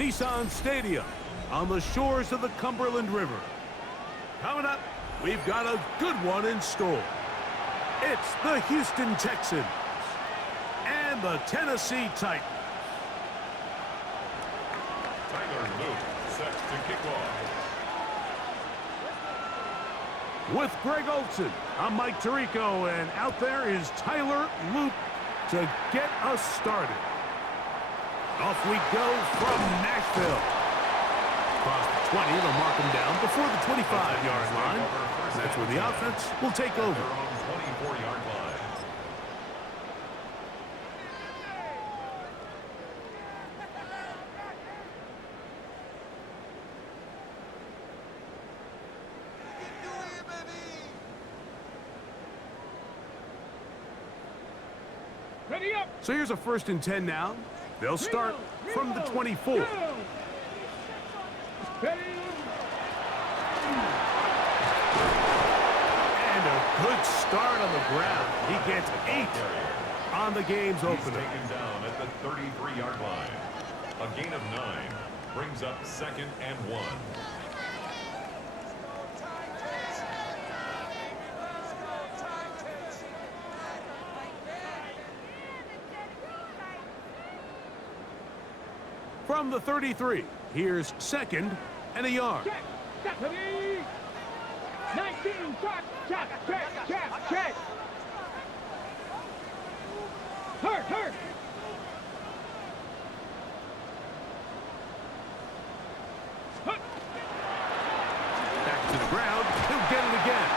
Nissan Stadium on the shores of the Cumberland River. Coming up, we've got a good one in store. It's the Houston Texans and the Tennessee Titans. Tyler Luke set to kick off. With Greg Olson, I'm Mike Tirico, and out there is Tyler Luke to get us started. Off we go from Nashville. Across the 20, they'll mark him down before the 25-yard line. That's where the offense will take over. 24-yard line. So here's a 1st and 10 now. They'll start from the 24. And a good start on the ground. He gets 8 on the game's opener. He's taken down at the 33-yard line. A gain of 9 brings up 2nd and 1. From the 33, here's 2nd and a yard. Check, 19, check. Hurt. Back to the ground, he'll get it again.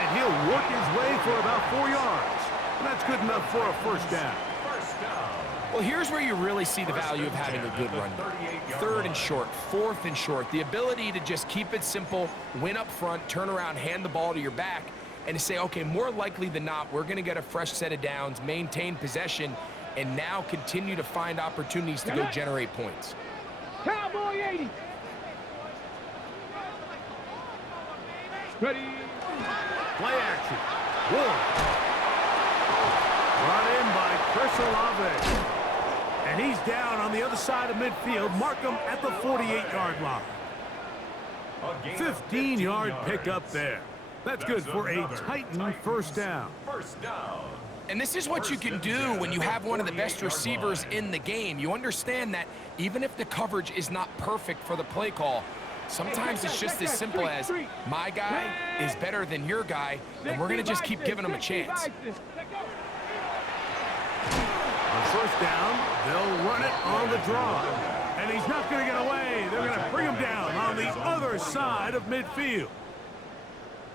And he'll work his way for about 4 yards. And that's good enough for a 1st down. Well, here's where you really see the value of having a good run. 3rd and short, 4th and short. The ability to just keep it simple, win up front, turn around, hand the ball to your back, and to say, okay, more likely than not, we're going to get a fresh set of downs, maintain possession, and now continue to find opportunities to go generate points. Cowboy 80. Ready. Play action. Ward. Brought in by Chris Olave. And he's down on the other side of midfield. Mark him at the 48-yard line. 15-yard pickup there. That's good for a Titan 1st down. And this is what you can do when you have one of the best receivers in the game. You understand that even if the coverage is not perfect for the play call, sometimes it's just as simple as my guy is better than your guy, and we're going to just keep giving him a chance. On 1st down, they'll run it on the draw. And he's not going to get away. They're going to bring him down on the other side of midfield.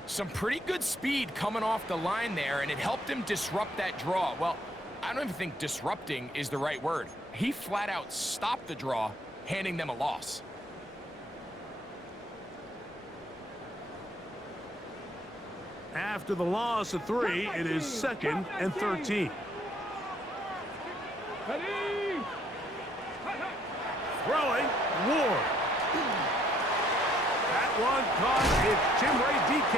Some pretty good speed coming off the line there, and it helped him disrupt that draw. Well, I don't even think disrupting is the right word. He flat out stopped the draw, handing them a loss. After the loss of 3, it is 2nd and 13. Throwing, Ward. That one caught. It's Chimray DK.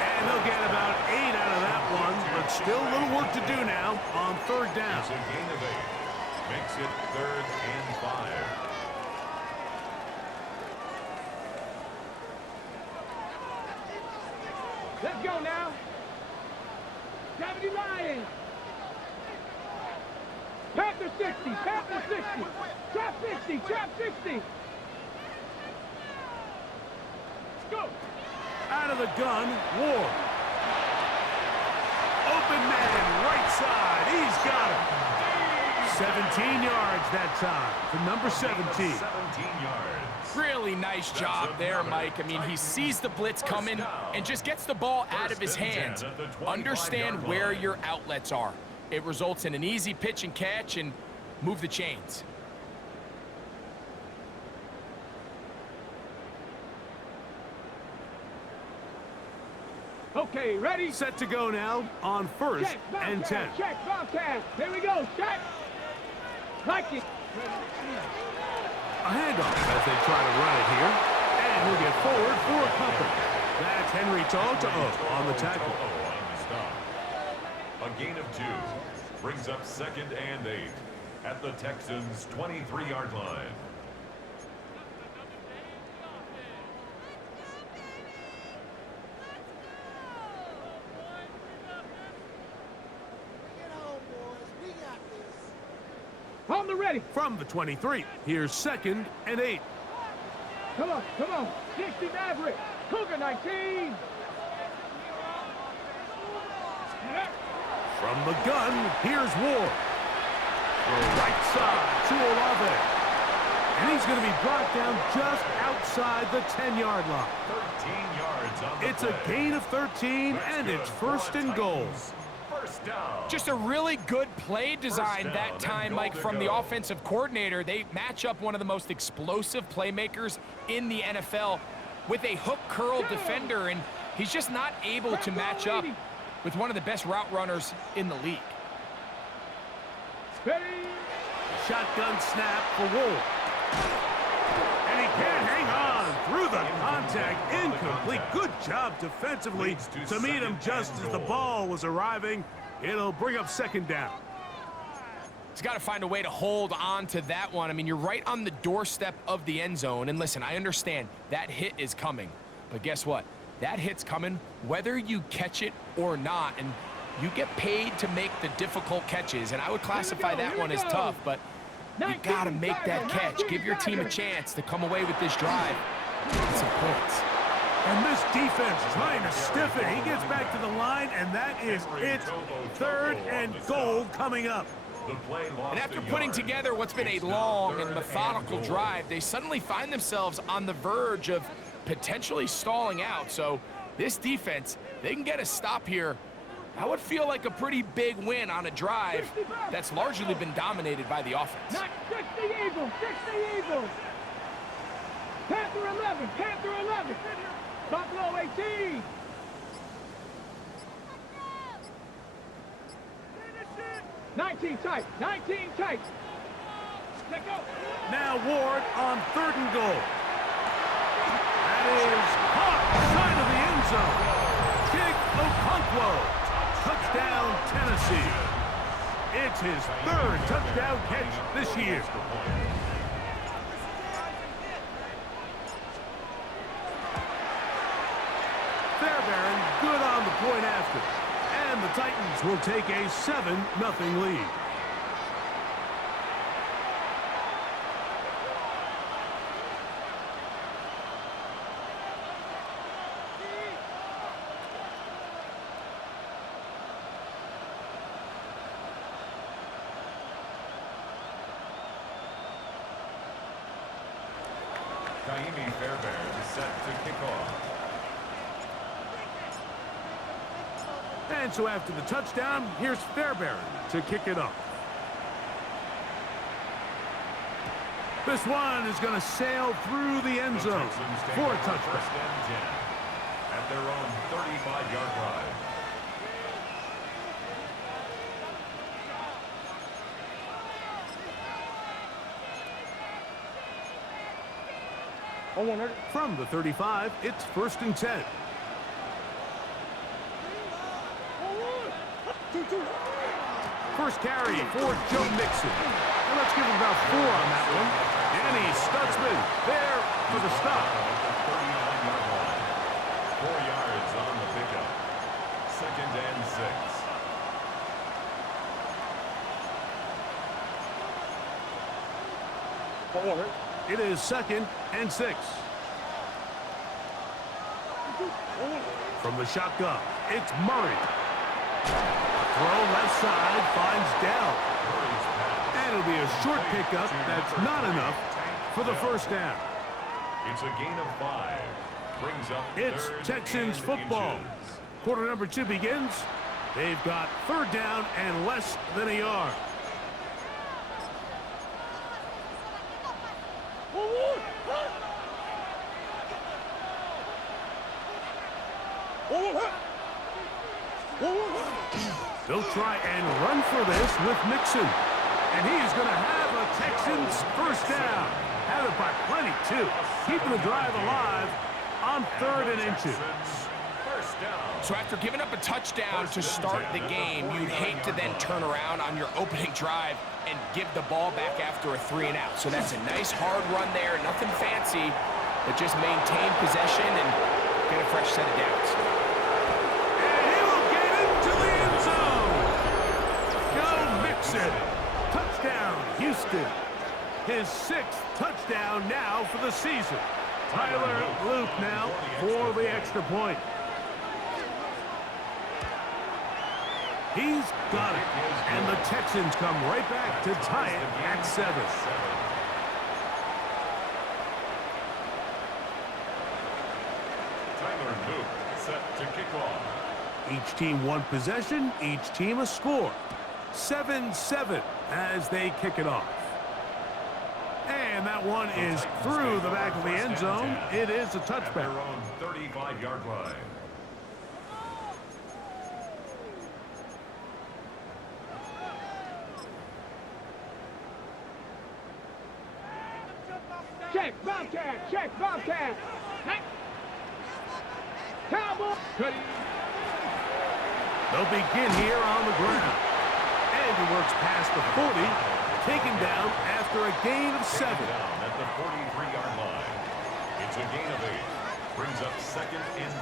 And they'll get about 8 out of that one, but still a little work to do now on 3rd down. It's a gain of 8. Makes it 3rd and 5. Let's go now. 70 Lions. Panther 60. Trap 60. Let's go. Out of the gun, Ward. Open man, right side. He's got it. 17 yards that time for number 17. 17 yards. Really nice job there, Mike. I mean, he sees the blitz coming and just gets the ball out of his hands. Understand where your outlets are. It results in an easy pitch and catch and move the chains. Okay, ready? Set to go now on 1st Check, and 10. Check, Bobcat. Here we go, check. Like it. A handoff as they try to run it here. And he'll get forward for a couple. That's Henry To'o on the tackle. A gain of 2 brings up 2nd and 8 at the Texans' 23-yard line. on the ready. From the 23, here's 2nd and 8. Come on, come on. 60 Maverick. Cougar 19. From the gun, here's Ward. The right side to Olave. And he's going to be brought down just outside the 10-yard line. 13 yards on the It's a gain of 13, and it's 1st and goal. First down. Just a really good play design that time, Mike, from the offensive coordinator. They match up one of the most explosive playmakers in the NFL with a hook curl defender, and he's just not able to match up with one of the best route runners in the league. Shotgun snap for Wolf. And he can't hang on through the contact. Incomplete. Good job defensively to meet him just as the ball was arriving. It'll bring up 2nd down. He's got to find a way to hold on to that one. I mean, you're right on the doorstep of the end zone. And listen, I understand that hit is coming. But guess what? That hit's coming whether you catch it or not. And you get paid to make the difficult catches. And I would classify that one as tough, but you got to make that catch. Give your team a chance to come away with this drive with some points. And this defense trying to stiff it. He gets back to the line, and that is it. 3rd and goal coming up. And after putting together what's been a long and methodical drive, they suddenly find themselves on the verge of potentially stalling out. So this defense, they can get a stop here. That would feel like a pretty big win on a drive that's largely been dominated by the offense. Not 60 Eagles, 60 Eagles. Panther 11, Panther 11. Buffalo 18. Nineteen tight, 19 tight. Let go. Now Ward on 3rd and goal. That is caught side of the end zone. Big Okonkwo. Touchdown, Tennessee. It's his 3rd touchdown catch this year. Fairbairn good on the point after. And the Titans will take a 7-0 lead. Fairbairn is set to kick off. And so after the touchdown, here's Fairbairn to kick it off. This one is going to sail through the end zone for a touchdown. 1st and 10 at their own 35-yard line. From the 35, it's 1st and 10. First carry for Joe Mixon. And let's give him about 4 on that one. Danny Stutzman there for the stop. 39-yard line. 4 yards on the pickup. 2nd and 6. It is 2nd and 6. From the shotgun, it's Murray. Throw left side, finds Dell. And it'll be a short pickup. That's not enough for the 1st down. It's a gain of 5. Brings up It's 3rd Texans and football. inches. Quarter number 2 begins. They've got 3rd down and less than a yard. They'll try and run for this with Mixon. And he's going to have a Texans 1st down. Have it by plenty, too. Keeping the drive alive on 3rd and inches. So after giving up a touchdown to start the game, you'd hate to then turn around on your opening drive and give the ball back after a 3 and out. So that's a nice hard run there. Nothing fancy, but just maintain possession and get a fresh set of downs. And he will get into the end zone. Go Mixon. Touchdown. Touchdown, Houston. His 6th touchdown now for the season. Tyler Luke now for the extra point. He's got it. And the Texans come right back to tie it at 7. Tyler Luke set to kick off. Each team one possession, each team a score. 7-7 as they kick it off. And that one is through the back of the end zone. It is a touchback. Their own 35-yard line. Check, Bobcat, check, Bobcat. Hey. Cowboy. They'll begin here on the ground. And he works past the 40, taken down after a gain of 7. Down at the 43-yard line. It's a gain of 8. Brings up 2nd and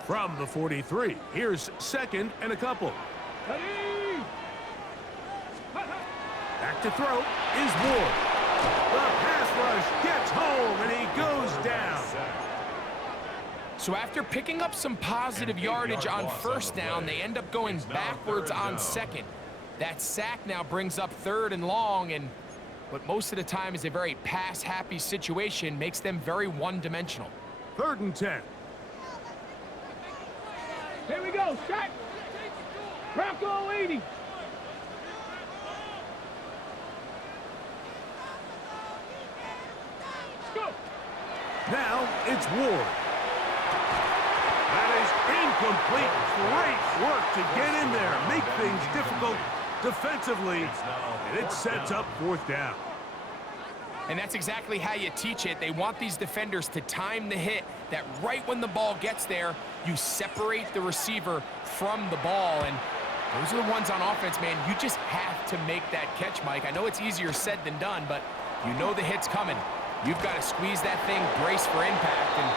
2. From the 43, here's 2nd and a couple. Back to throw is Ward. The pass rush gets home, and he goes down. So after picking up some positive yardage on first down, they end up going backwards on second. That sack now brings up 3rd and long, and what most of the time is a very pass-happy situation makes them very one-dimensional. 3rd and 10. Here we go, shot. Bronco 80. Let's go. Now it's Ward. That is incomplete. Great work to get in there, make things difficult defensively, and it sets up 4th down. And that's exactly how you teach it. They want these defenders to time the hit, that right when the ball gets there, you separate the receiver from the ball. And those are the ones on offense, man. You just have to make that catch, Mike. I know it's easier said than done, but you know the hit's coming. You've got to squeeze that thing, brace for impact, and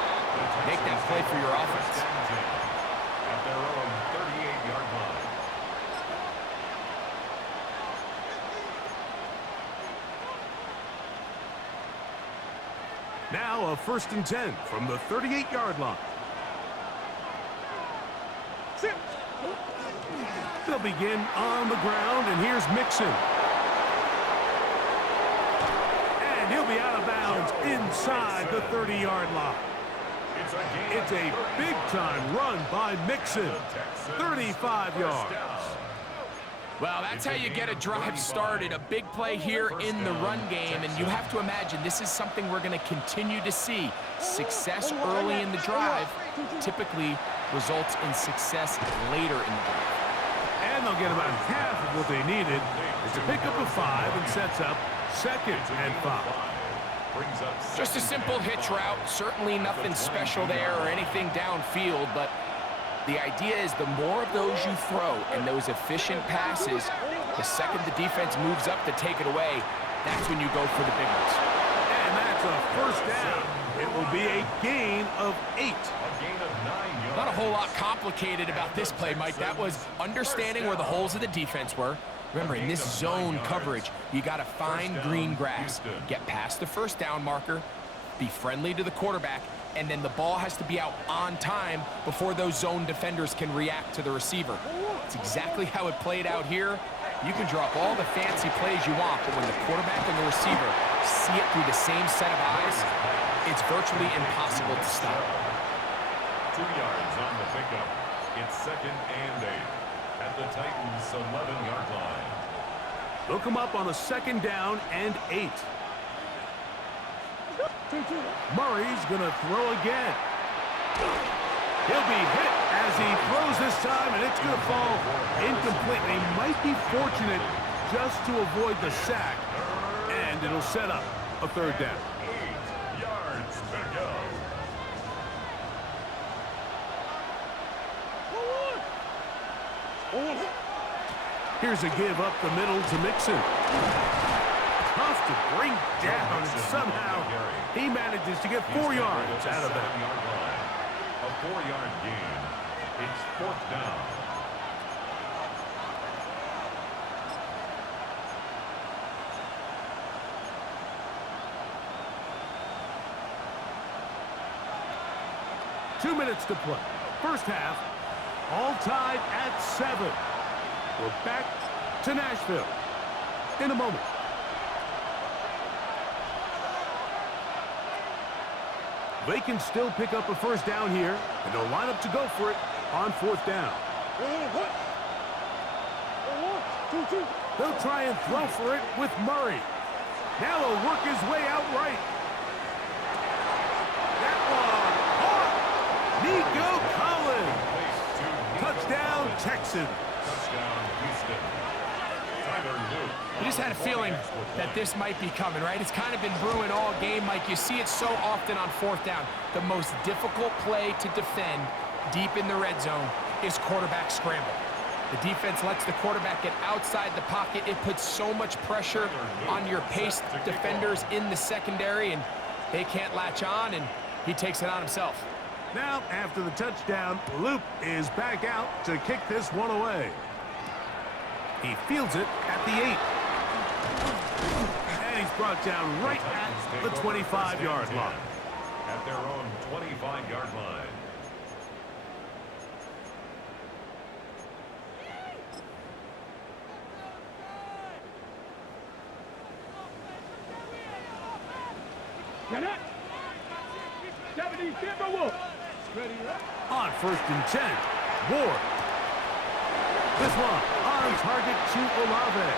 make that play for your offense. At their own 38-yard line. Now a 1st and 10 from the 38-yard line. They'll begin on the ground, and here's Mixon. And he'll be out of bounds inside the 30-yard line. It's a big-time run by Mixon. 35 yards. Well, that's how you get a drive started. A big play here in the run game, and you have to imagine this is something we're going to continue to see. Success early in the drive typically results in success later in the drive. And they'll get about half of what they needed. It's a pickup of 5 and sets up 2nd and 5. Just a simple hitch route. Certainly nothing special there or anything downfield, but the idea is the more of those you throw and those efficient passes, the second the defense moves up to take it away, that's when you go for the big ones. And that's a 1st down. It will be a gain of 8. Not a whole lot complicated about this play, Mike. That was understanding where the holes of the defense were. Remember, in this zone coverage, you got to find green grass, get past the 1st down marker, be friendly to the quarterback, and then the ball has to be out on time before those zone defenders can react to the receiver. It's exactly how it played out here. You can drop all the fancy plays you want, but when the quarterback and the receiver see it through the same set of eyes, it's virtually impossible to stop. 2 yards on the pickup. It's 2nd and 8 at the Titans' 11-yard line. They'll come up on a 2nd down and 8. Murray's going to throw again. He'll be hit as he throws this time, and it's going to fall incomplete. They might be fortunate just to avoid the sack, and it'll set up a 3rd down. 8 yards to go. Here's a give up the middle to Mixon. Tough to bring down, and somehow he manages to get 4 yards out of that. A 4-yard gain. It's 4th down. 2 minutes to play. First half, all tied at 7. We're back to Nashville in a moment. They can still pick up a first down here, and they'll line up to go for it on 4th down. They'll try and throw for it with Murray. Now he'll work his way out right. That one caught. Nico Collins. Touchdown, Texans. Touchdown, Houston. Tyler Luke. You just had a feeling that this might be coming, right? It's kind of been brewing all game, Mike. You see it so often on 4th down. The most difficult play to defend deep in the red zone is quarterback scramble. The defense lets the quarterback get outside the pocket. It puts so much pressure on your paced defenders in the secondary, and they can't latch on, and he takes it on himself. Now, after the touchdown, Luke is back out to kick this one away. He fields it at the 8. And he's brought down right at the 25-yard line. At their own 25-yard line. Connect. 70 Timberwolves. Ready up. On 1st and 10, Ward. This one on target to Olave.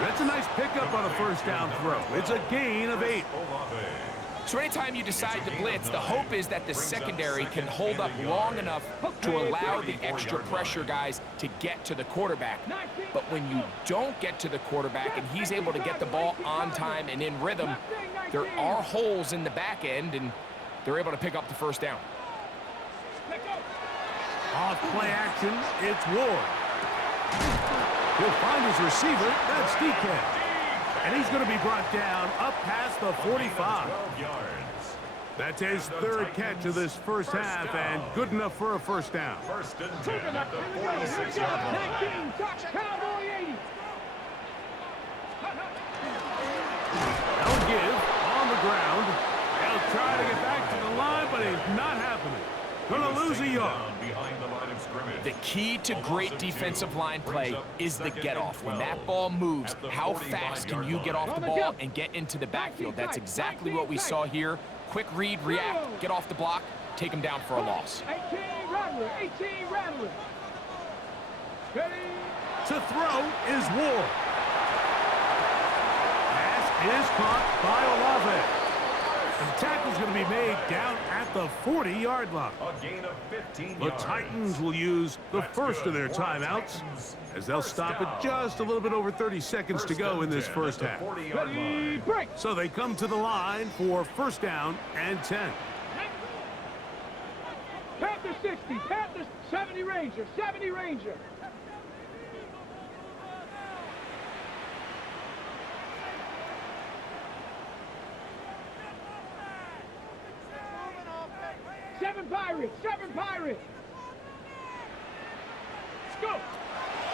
That's a nice pickup on a first down throw. It's a gain of 8. So anytime you decide to blitz, the hope is that the secondary can hold up long enough to allow the extra pressure guys to get to the quarterback. But when you don't get to the quarterback and he's able to get the ball on time and in rhythm, there are holes in the back end, and they're able to pick up the first down. Off play action, it's Ward. He'll find his receiver, that's DK. And he's going to be brought down up past the 45. That's his 3rd catch of this first half, and good enough for a first down. 1st and 10 at the 46-yard line. 19, Cowboy 80. They'll give on the ground. They'll try to get back to the line, but it's not happening. Gonna lose a yard. Behind the line of scrimmage. The key to great defensive line play is the get-off. When that ball moves, how fast can you get off the ball and get into the backfield? That's exactly what we saw here. Quick read, react, get off the block, take him down for a loss. 18 Rattler. 18 Rattler. Ready. To throw is Ward. Pass is caught by Olave. And the tackle's going to be made down at the 40-yard line. A gain of 15 The yards. Titans will use the first of their timeouts as they'll stop at just a little bit over 30 seconds to go in this first half. Ready. Break. So they come to the line for first down and 10. Panthers 60. Panthers 70 Ranger. 70 Ranger. Seven Pirates. Go.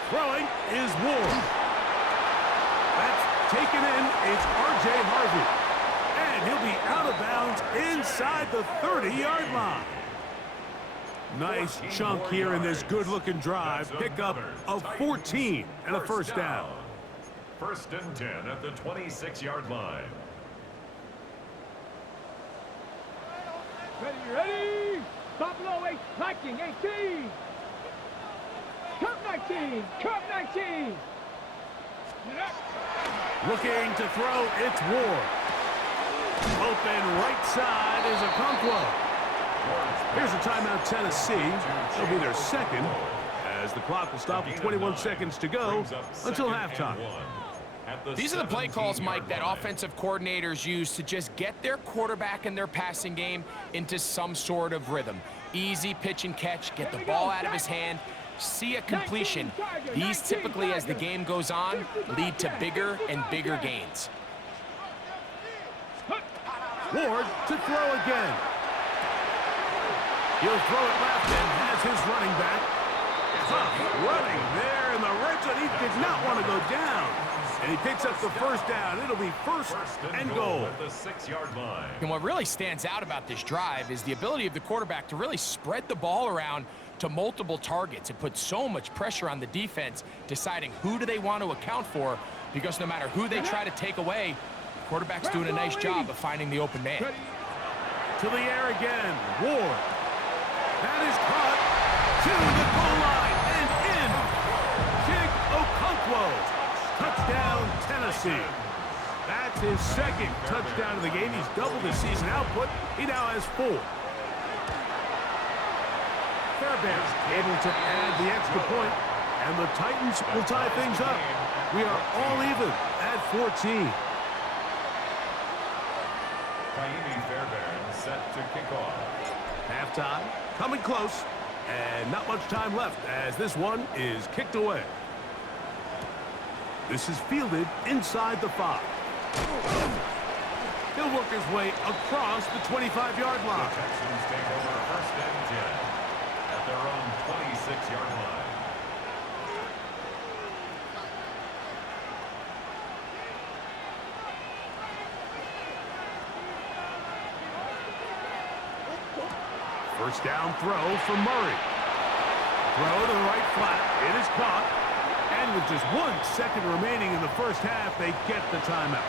Throwing is Ward. That's taken in. It's R.J. Harvey. And he'll be out of bounds inside the 30-yard line. Nice chunk here in this good-looking drive. Pickup of 14 and a first down. 1st and 10 at the 26-yard line. Ready. Buffalo 8, Viking 18. Cup 19. Looking to throw, it's Ward. Open right side is Okonkwo. Here's a timeout, Tennessee. It'll be their second, as the clock will stop with 21 seconds to go until halftime. These are the play calls, Mike, that offensive coordinators use to just get their quarterback and their passing game into some sort of rhythm. Easy pitch and catch, get the ball out of his hand, see a completion. These typically, as the game goes on, lead to bigger and bigger gains. Ward to throw again. He'll throw it left and has his running back. Tough running there in the red zone. He did not want to go down. And he picks up the first down. It'll be first and goal. At the 6-yard line. And what really stands out about this drive is the ability of the quarterback to really spread the ball around to multiple targets and put so much pressure on the defense, deciding who do they want to account for, because no matter who they try to take away, the quarterback's doing a nice job of finding the open man. To the air again. Ward. That is caught to the goal line and in. Chig Okonkwo. Touchdown, Tennessee. That's his second touchdown of the game. He's doubled his season output. He now has 4. Fairbairn able to add the extra point, and the Titans will tie things up. We are all even at 14. Kaimi Fairbairn set to kick off. Halftime, coming close, and not much time left as this one is kicked away. This is fielded inside the 5. He'll work his way across the 25-yard The line. Texans take over first and 10 at their own 26-yard line. First down throw for Murray. Throw to the right flat. It is caught. And with just 1 second remaining in the first half, they get the timeout.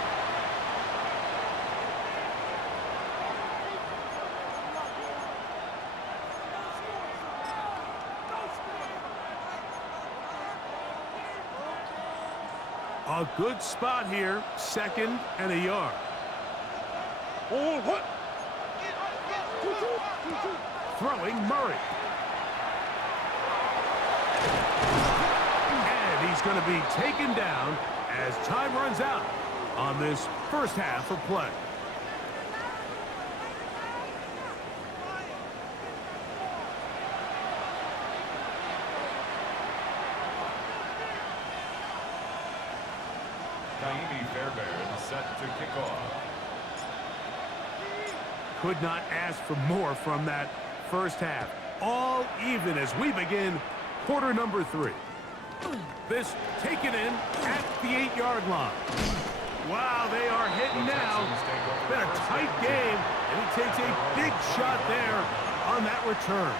A good spot here, 2nd and a yard. Throwing Murray. And he's going to be taken down as time runs out on this first half of play. Kaimi Fairbairn set to kick off. Could not ask for more from that first half. All even as we begin quarter number 3. This taken in at the 8-yard line. Wow, they are hitting now. Been a tight game, and he takes a big shot there on that return.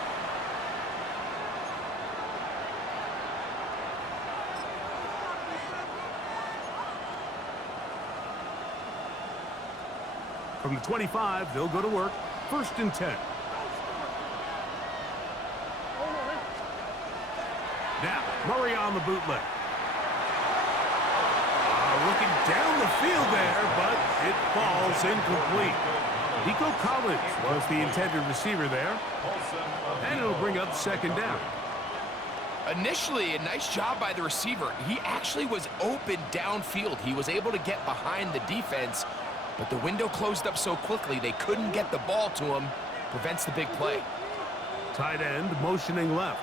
From the 25, they'll go to work. First and 10. Now, Murray on the bootleg. Looking down the field there, but it falls incomplete. Nico Collins was the intended receiver there. And it'll bring up 2nd down. Initially, a nice job by the receiver. He actually was open downfield. He was able to get behind the defense, but the window closed up so quickly they couldn't get the ball to him. Prevents the big play. Tight end motioning left.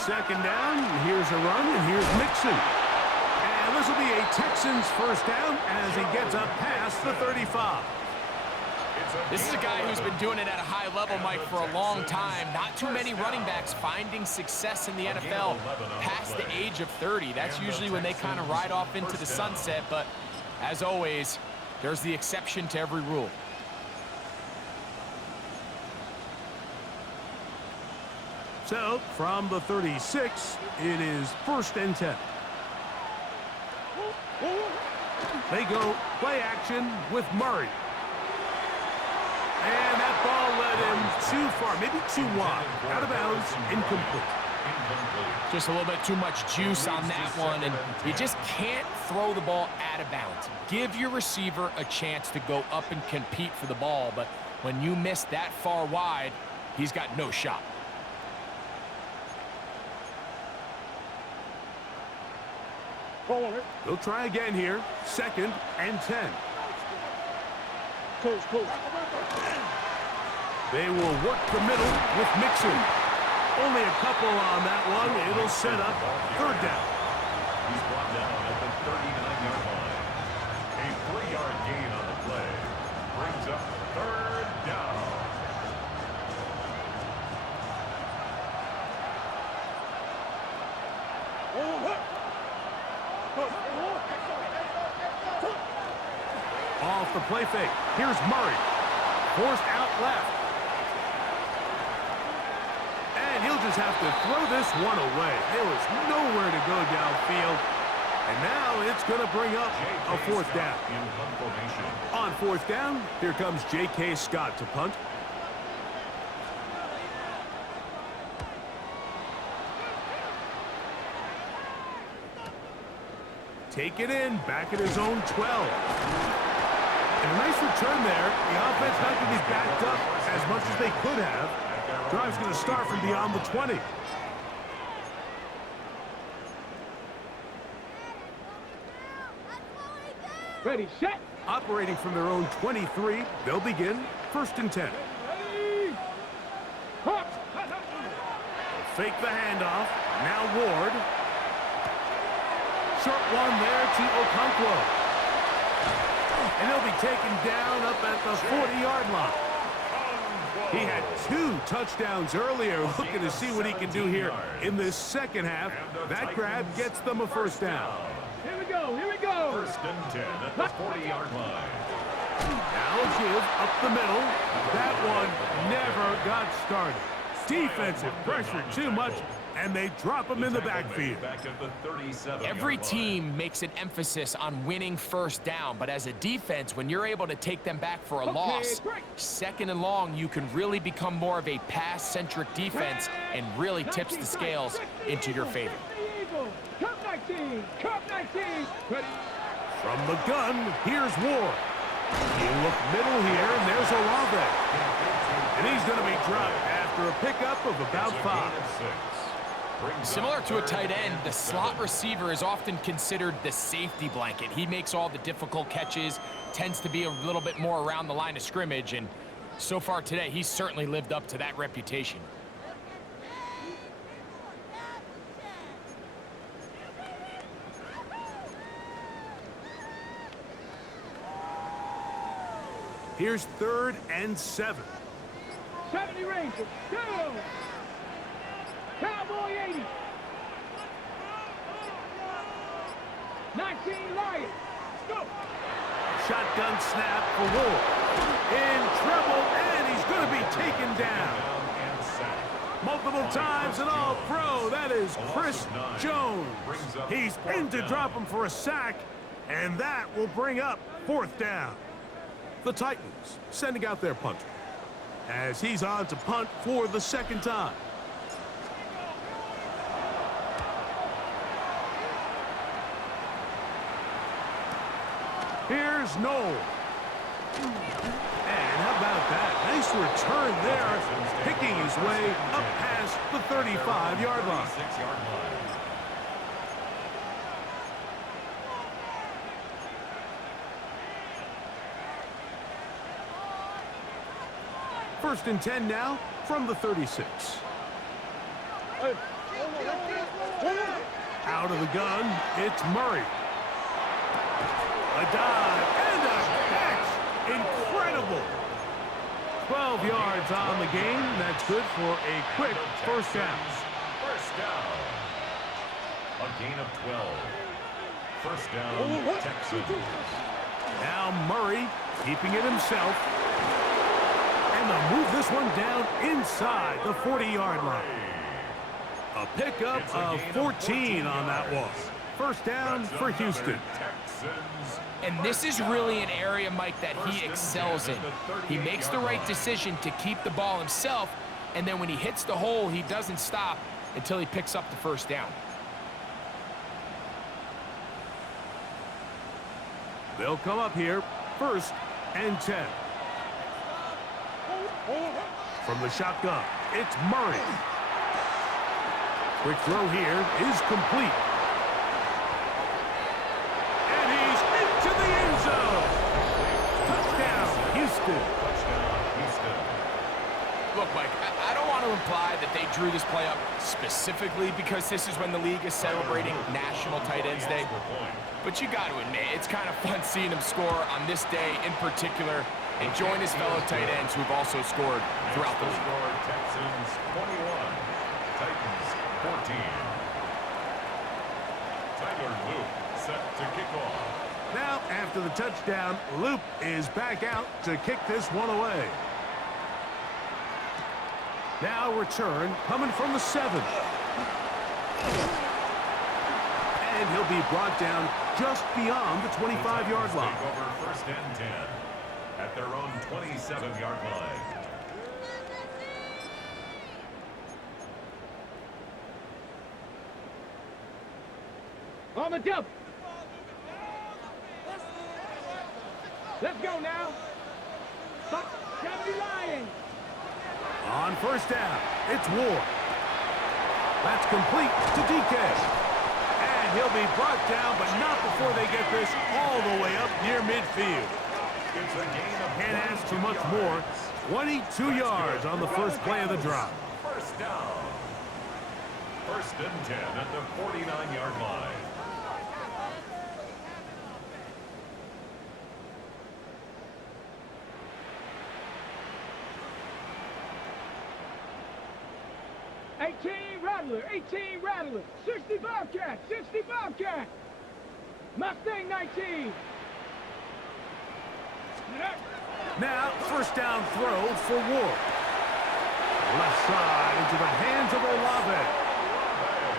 2nd down, here's a run, and here's Mixon. And this will be a Texans first down as he gets up past the 35. This is a guy who's been doing it at a high level, Mike, for a long time. Not too many running backs finding success in the NFL past the age of 30. That's usually when they kind of ride off into the sunset, but as always, there's the exception to every rule. So, from the 36, it is 1st and 10. They go play action with Murray. And that ball led him too far, maybe too wide. Out of bounds, incomplete. Just a little bit too much juice on that one, and you just can't throw the ball out of bounds. Give your receiver a chance to go up and compete for the ball, but when you miss that far wide, he's got no shot. They'll try again here. 2nd and 10. They will work the middle with Mixon. Only a couple on that one. It'll set up 3rd down. He's brought down at the 39-yard line. A 3-yard gain on the play brings up 3rd down. Off the play fake. Here's Murray. Forced out left. And he'll just have to throw this one away. There was nowhere to go downfield. And now it's going to bring up a fourth down. On fourth down, here comes J.K. Scott to punt. Take it in, back at his own 12. And a nice return there. The offense not going to be backed up as much as they could have. Drive's going to start from beyond the 20. Ready, set. Operating from their own 23, they'll begin 1st and 10. Ready. Hop. Fake the handoff. Now Ward. Short one there to Okonkwo. And he'll be taken down up at the 40-yard line. He had 2 touchdowns earlier, looking to see what he can do here in this second half. That grab gets them a first down. Here we go, here we go. 1st and 10 at the 40-yard line. Now give up the middle. That one never got started. Defensive pressure too much, and they drop him in the backfield. Back at the 37-yard Every line. team makes an emphasis on winning first down, but as a defense, when you're able to take them back for a loss, great. 2nd and long, you can really become more of a pass-centric defense and really tips the scales into your favor. Cup 19, Cup 19. Ready. From the gun, here's Ward. He'll look middle here, and there's Olave. And he's going to be dropped after a pickup of about 5. Similar to a tight end, the slot receiver is often considered the safety blanket. He makes all the difficult catches, tends to be a little bit more around the line of scrimmage, and so far today, he's certainly lived up to that reputation. Here's 3rd and 7. 70 Rangers, go! Cowboy 80. 19 Lions, go! Shotgun snap for Ward. In trouble, and he's going to be taken down. Multiple times and all pro. That is Chris Jones. He's in to drop him for a sack, and that will bring up 4th down. The Titans sending out their punter as he's on to punt for the 2nd time. Here's Noel. And how about that? Nice return there, picking his way up past the 35-yard line. 36-yard line. First and 10 now from the 36. Out of the gun, it's Murray. A dive and a catch. Incredible. 12 yards on the game. That's good for a quick first down. First down. A gain of 12. First down, Texans. Now Murray keeping it himself. And they'll move this one down inside the 40-yard line. A pickup of 14 on that walk. First down for Houston. And this is really an area, Mike, that he excels in. He makes the right decision to keep the ball himself, and then when he hits the hole, he doesn't stop until he picks up the first down. They'll come up here, 1st and 10. From the shotgun, it's Murray. Quick throw here is complete. And he's into the end zone. Touchdown, Houston. Look, Mike, I don't want to imply that they drew this play up specifically because this is when the league is celebrating National Tight Ends Day. But you got to admit, it's kind of fun seeing him score on this day in particular and join his fellow tight ends who've also scored throughout the league. Texans 21, Titans 14. Tyler Luke After the touchdown, Loop is back out to kick this one away. Now return coming from the 7. And he'll be brought down just beyond the 25-yard line. Over first and 10 at their own 27-yard line. On the double. Let's go now. 70 Lions. On first down, it's Ward. That's complete to DK. And he'll be brought down, but not before they get this all the way up near midfield. It's a gain of Can't ask for much more. 22 yards on the first play of the drive. First down. First and 10 at the 49-yard line. Rattler, 18 Rattler, 60 Bobcat, 60 Bobcat. Mustang 19. Now, first down throw for Ward. Left side into the hands of Olave.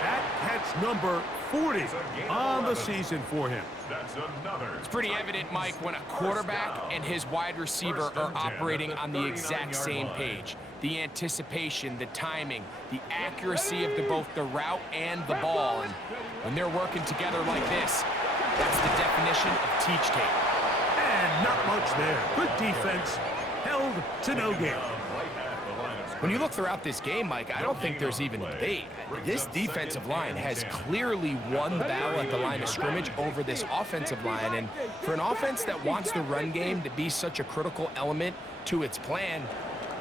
That catch number 40 on the season for him. That's another. It's pretty evident, Mike, when a quarterback and his wide receiver are operating on the exact same page. The anticipation, the timing, the accuracy of both the route and the ball. And when they're working together like this, that's the definition of teach tape. And not much there. Good defense. Held to no gain. When you look throughout this game, Mike, I don't think there's even a debate. This defensive line has clearly won the battle at the line of scrimmage over this offensive line. And for an offense that wants the run game to be such a critical element to its plan,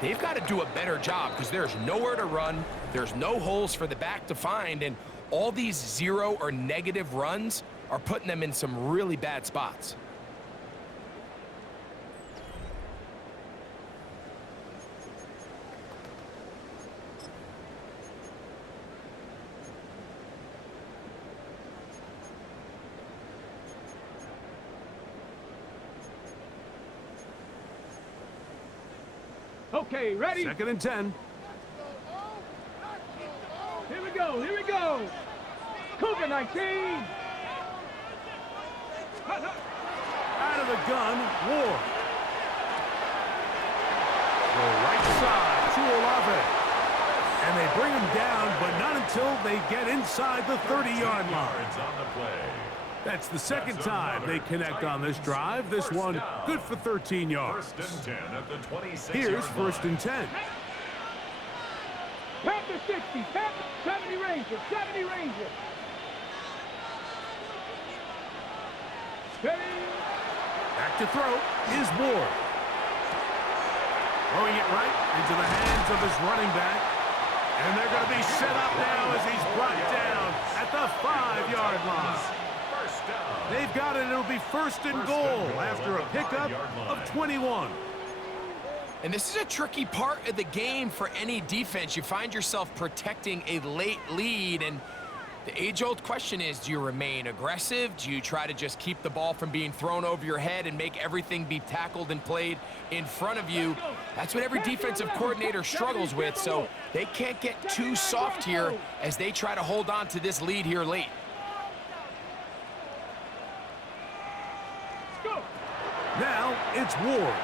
they've got to do a better job because there's nowhere to run, there's no holes for the back to find, and all these zero or negative runs are putting them in some really bad spots. Okay, ready? Second and 10. Here we go, here we go. Cougar 19. Out of the gun, Ward. The right side to Olave. And they bring him down, but not until they get inside the 30-yard line. On the play. That's the second time they connect on this drive. This one good for 13 yards. First and 10 at the 26-yard Here's line. first and 10. Panther 60, Panther 70 Rangers, 70 Rangers. Ready? Back to throw is Ward. Throwing it right into the hands of his running back. And they're going to be set up now as he's brought down at the 5-yard line. They've got it. It'll be first and goal after a pickup of 21. And this is a tricky part of the game for any defense. You find yourself protecting a late lead, and the age-old question is, do you remain aggressive? Do you try to just keep the ball from being thrown over your head and make everything be tackled and played in front of you? That's what every defensive coordinator struggles with, so they can't get too soft here as they try to hold on to this lead here late. Now it's Ward.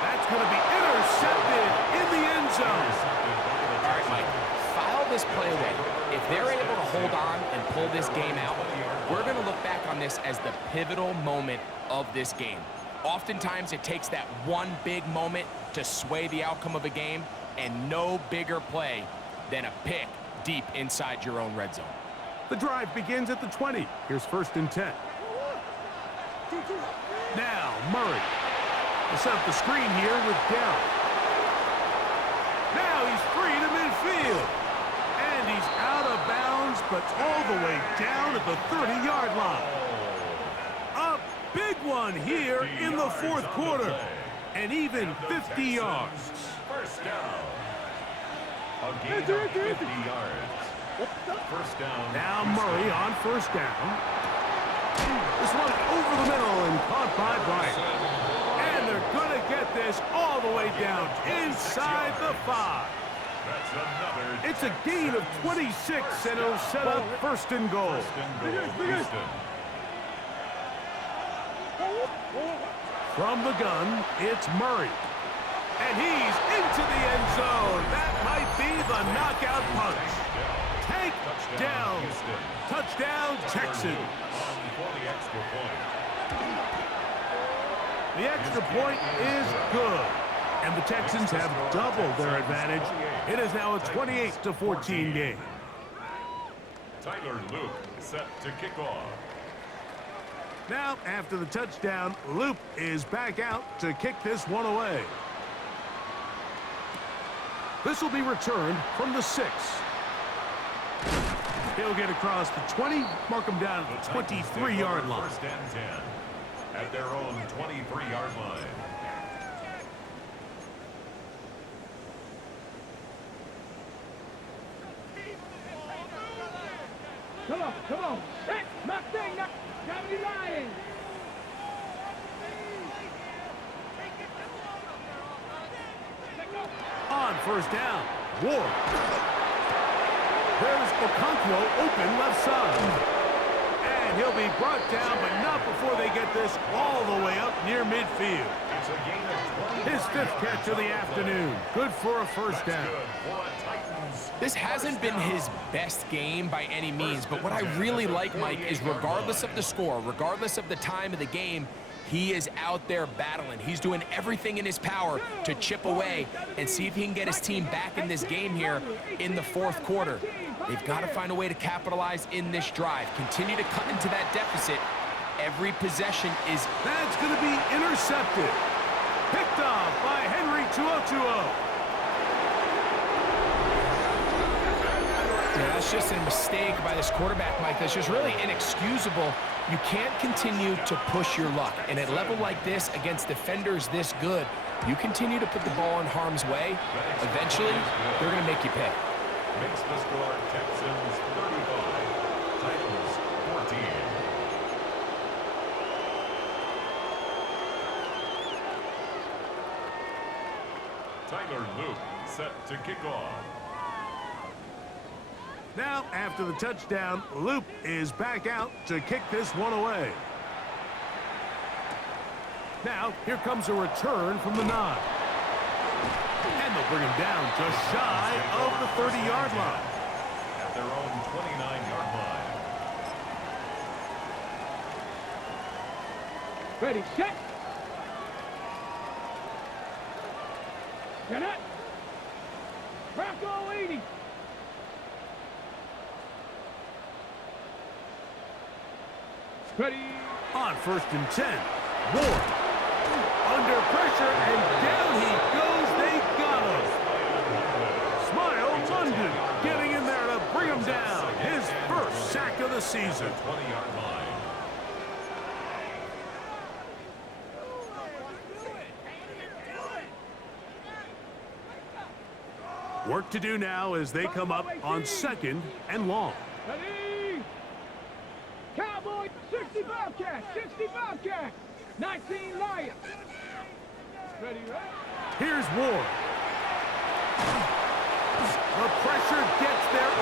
That's going to be intercepted in the end zone. All right, Mike, file this play away. If they're able to hold on and pull this game out, we're going to look back on this as the pivotal moment of this game. Oftentimes, it takes that one big moment to sway the outcome of a game, and no bigger play than a pick deep inside your own red zone. The drive begins at the 20. Here's first and 10. Now, Murray. He'll set up the screen here with Dell. Now he's free to midfield. And he's out of bounds, but all the way down at the 30-yard line. A big one here in the fourth quarter. And even 50 yards. First down. A gain of 50 yards. First down. Now Murray on first down. This one over the middle and caught by Bryant. And they're going to get this all the way down inside the 5. That's another. It's a gain of 26, and it'll set up first and goal. Houston. From the gun, it's Murray. And he's into the end zone. That might be the knockout punch. Tank down. Touchdown, Texans. For the extra point. The extra point is good. And the Texans have doubled their advantage. It is now a 28-14 game. Tyler Luke set to kick off. Now, after the touchdown, Loop is back out to kick this one away. This will be returned from the 6. He'll get across the 20, mark him down at the 23-yard line. First and 10 at their own 23-yard line. Come on. Set, knock thing, knock. Gravity Lions. On first down, Ward. There's Okonkwo open left side. And he'll be brought down, but not before they get this all the way up near midfield. It's a gain of 20. His 5th catch of the afternoon. Good for a first down. Good for a Titans. This hasn't been his best game by any means, but what I really like, Mike, is regardless of the score, regardless of the time of the game, he is out there battling. He's doing everything in his power to chip away and see if he can get his team back in this game here in the 4th quarter. They've got to find a way to capitalize in this drive. Continue to cut into that deficit. Every possession is... That's going to be intercepted. Picked off by Henry 2-0-2-0. Yeah, that's just a mistake by this quarterback, Mike. That's just really inexcusable. You can't continue to push your luck. And at a level like this, against defenders this good, you continue to put the ball in harm's way, eventually, they're going to make you pay. Makes the score Texans 35, Titans 14. Tyler Luke set to kick off. Now, after the touchdown, Loop is back out to kick this one away. Now, here comes a return from the 9. And they'll bring him down just shy of the 30-yard line. At their own 29-yard line. Ready, set. Cannot. Rocco 80. Ready. On first and 10, Ward. Under pressure, and down he goes. They got him. Smile London getting in there to bring him down. His first sack of the season. 20-yard line. Work to do now as they come up on 2nd and long. Ready. Cowboy 60 Bobcat. 60 Bobcat. 19 Lions. Ready, right? Here's Ward. The pressure gets there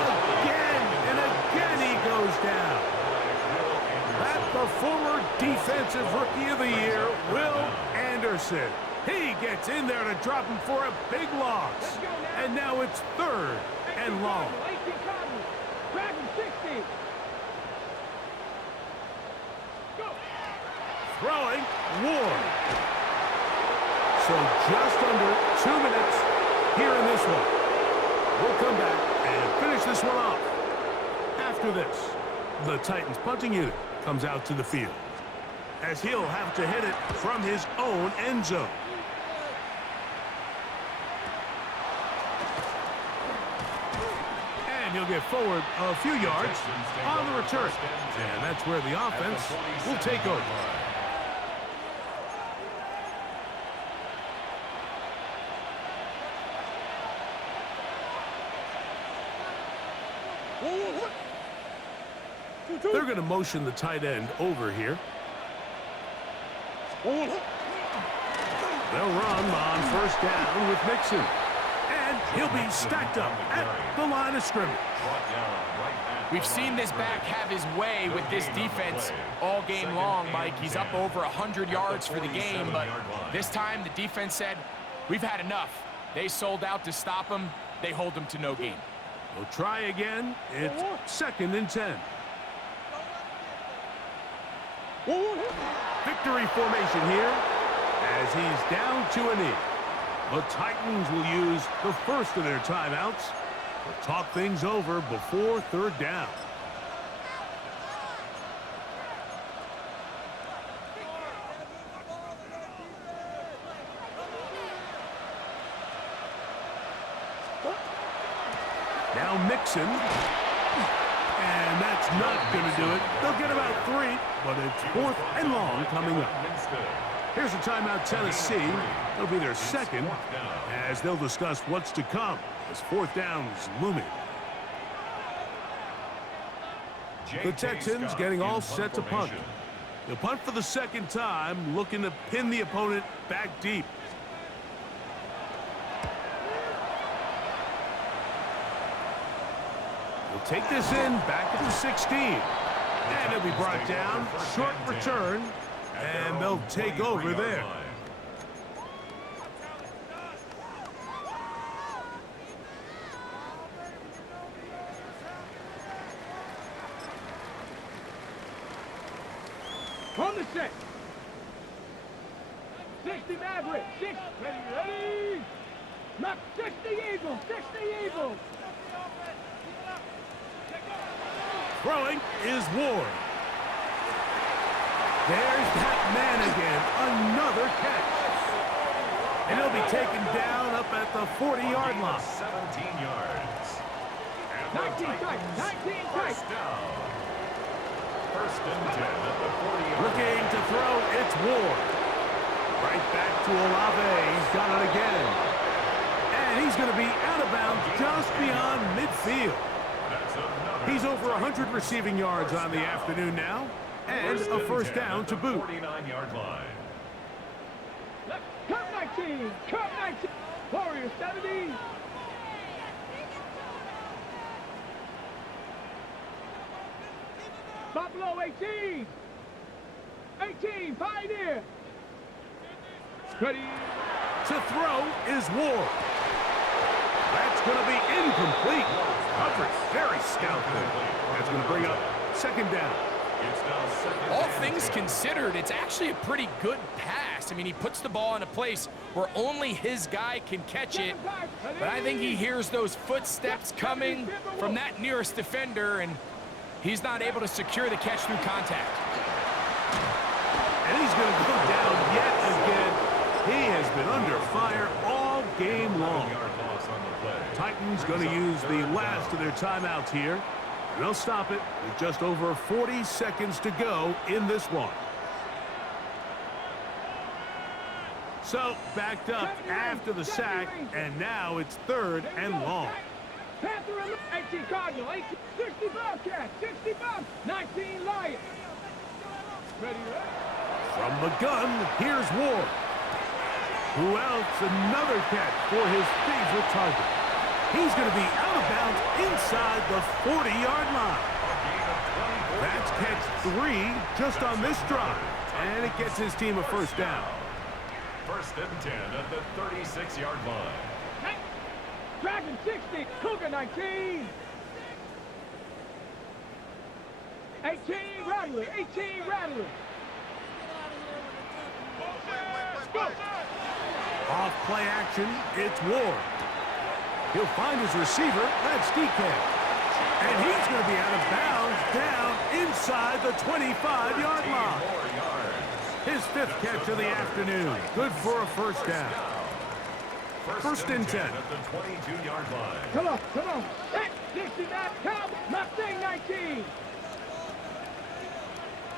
again, and again he goes down. That's the former Defensive Rookie of the Year, Will Anderson. He gets in there to drop him for a big loss. And now it's 3rd and long. 18 Cardinals. Dragon 60. Go. Throwing, Ward. So just under 2 minutes here in this one. We'll come back and finish this one off. After this, the Titans punting unit comes out to the field, as he'll have to hit it from his own end zone. And he'll get forward a few yards on the return. And that's where the offense will take over. They're going to motion the tight end over here. They'll run on first down with Mixon. And he'll be stacked up at the line of scrimmage. We've seen this back have his way with this defense all game long, Mike. He's up over 100 yards for the game, but this time the defense said, we've had enough. They sold out to stop him. They hold him to no gain. We'll try again. It's 2nd and 10. Victory formation here as he's down to a knee. The Titans will use the first of their timeouts to talk things over before 3rd down. Now Mixon. And that's not going to do it. They'll get about 3, but it's 4th and long coming up. Here's a timeout, Tennessee. It'll be their 2nd as they'll discuss what's to come as 4th down is looming. The Texans getting all set to punt. They'll punt for the 2nd time, looking to pin the opponent back deep. They'll take this in back at the 16. And it'll be brought down. Short return. And they'll take over there. From the 6. 60 Maverick. 6. Ready. Knock 60 Eagles. 60 Eagles. Throwing is Ward. There's that man again. Another catch. And he'll be taken down up at the 40-yard line. 17 yards. 19 tight. 19 tight. First and 10 at the 40-yard. Looking to throw, it's Ward. Right back to Olave. He's got it again. And he's going to be out of bounds just beyond midfield. He's over 100 receiving yards on the afternoon now. And a first down to boot. 49-yard line. Cut 19. Cut 19. Warriors 70. Buffalo 18. 18. Pioneer. Ready. To throw is Ward. That's going to be incomplete. Coverage very stout there. That's going to bring up 2nd down. All things considered, it's actually a pretty good pass. I mean, he puts the ball in a place where only his guy can catch it. But I think he hears those footsteps coming from that nearest defender, and he's not able to secure the catch through contact. And he's going to go down yet again. He has been under fire all game long. Titans going to use the last of their timeouts here. And they'll stop it with just over 40 seconds to go in this one. So, backed up after the sack, and now it's 3rd and long. Panther 18 Cardinal, 18, 60 Bobcat, 60 Bob, 19 Lion. Ready, ready. From the gun, here's Ward. Who else? Another catch for his favorite target. He's going to be out of bounds inside the 40-yard line. That's catch 3 just on this drive. And it gets his team a first down. First and 10 at the 36-yard line. Dragon 60, Cougar 19. 18 Rattler, 18 Rattler. Off play action, it's Ward. He'll find his receiver, that's DK. And he's going to be out of bounds down inside the 25-yard line. His 5th catch of the afternoon. Good for a first down. First and 10. At the 22-yard line. Come on, come on. 69 Cubs, Mustang 19.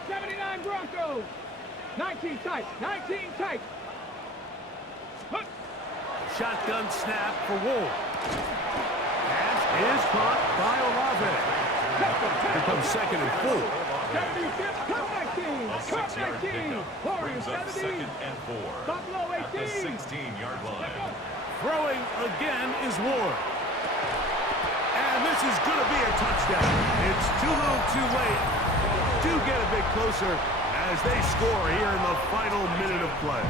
79 Broncos. 19 tight, 19 tight. Shotgun snap for Wolf. Pass is caught by Olave. Here comes 2nd and 4. Cut 19. A Cut 6-yard 19. pickup Warriors brings up 17. 2nd and 4. Buffalo At the 18. 16-yard line. Throwing again is Ward. And this is going to be a touchdown. It's too little too late. Do get a bit closer as they score here in the final minute of play.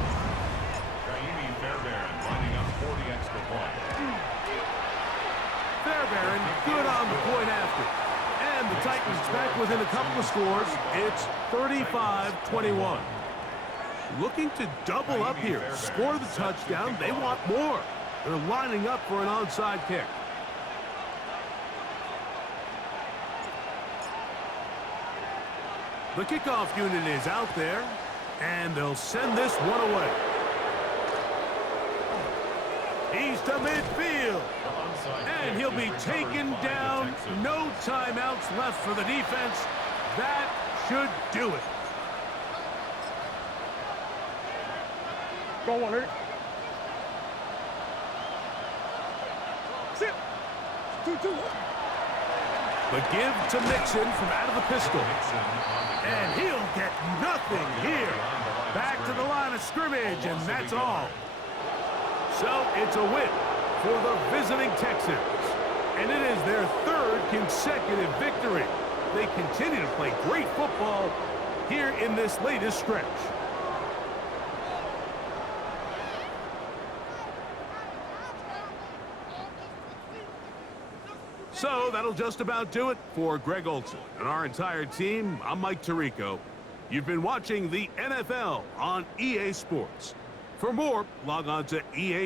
Lining up for the extra point. Fairbairn good on the point after. And the Titans back within a couple of scores. It's 35-21. Looking to double up here. Score the touchdown. They want more. They're lining up for an onside kick. The kickoff unit is out there, and they'll send this one away. He's to midfield, and he'll be taken down. No timeouts left for the defense. That should do it. Go on, Eric. Sit. 2-2. The give to Mixon from out of the pistol. And he'll get nothing here. Back to the line of scrimmage, and that's all. So it's a win for the visiting Texans. And it is their 3rd consecutive victory. They continue to play great football here in this latest stretch. So that'll just about do it for Greg Olsen and our entire team. I'm Mike Tirico. You've been watching the NFL on EA Sports. For more, log on to EA.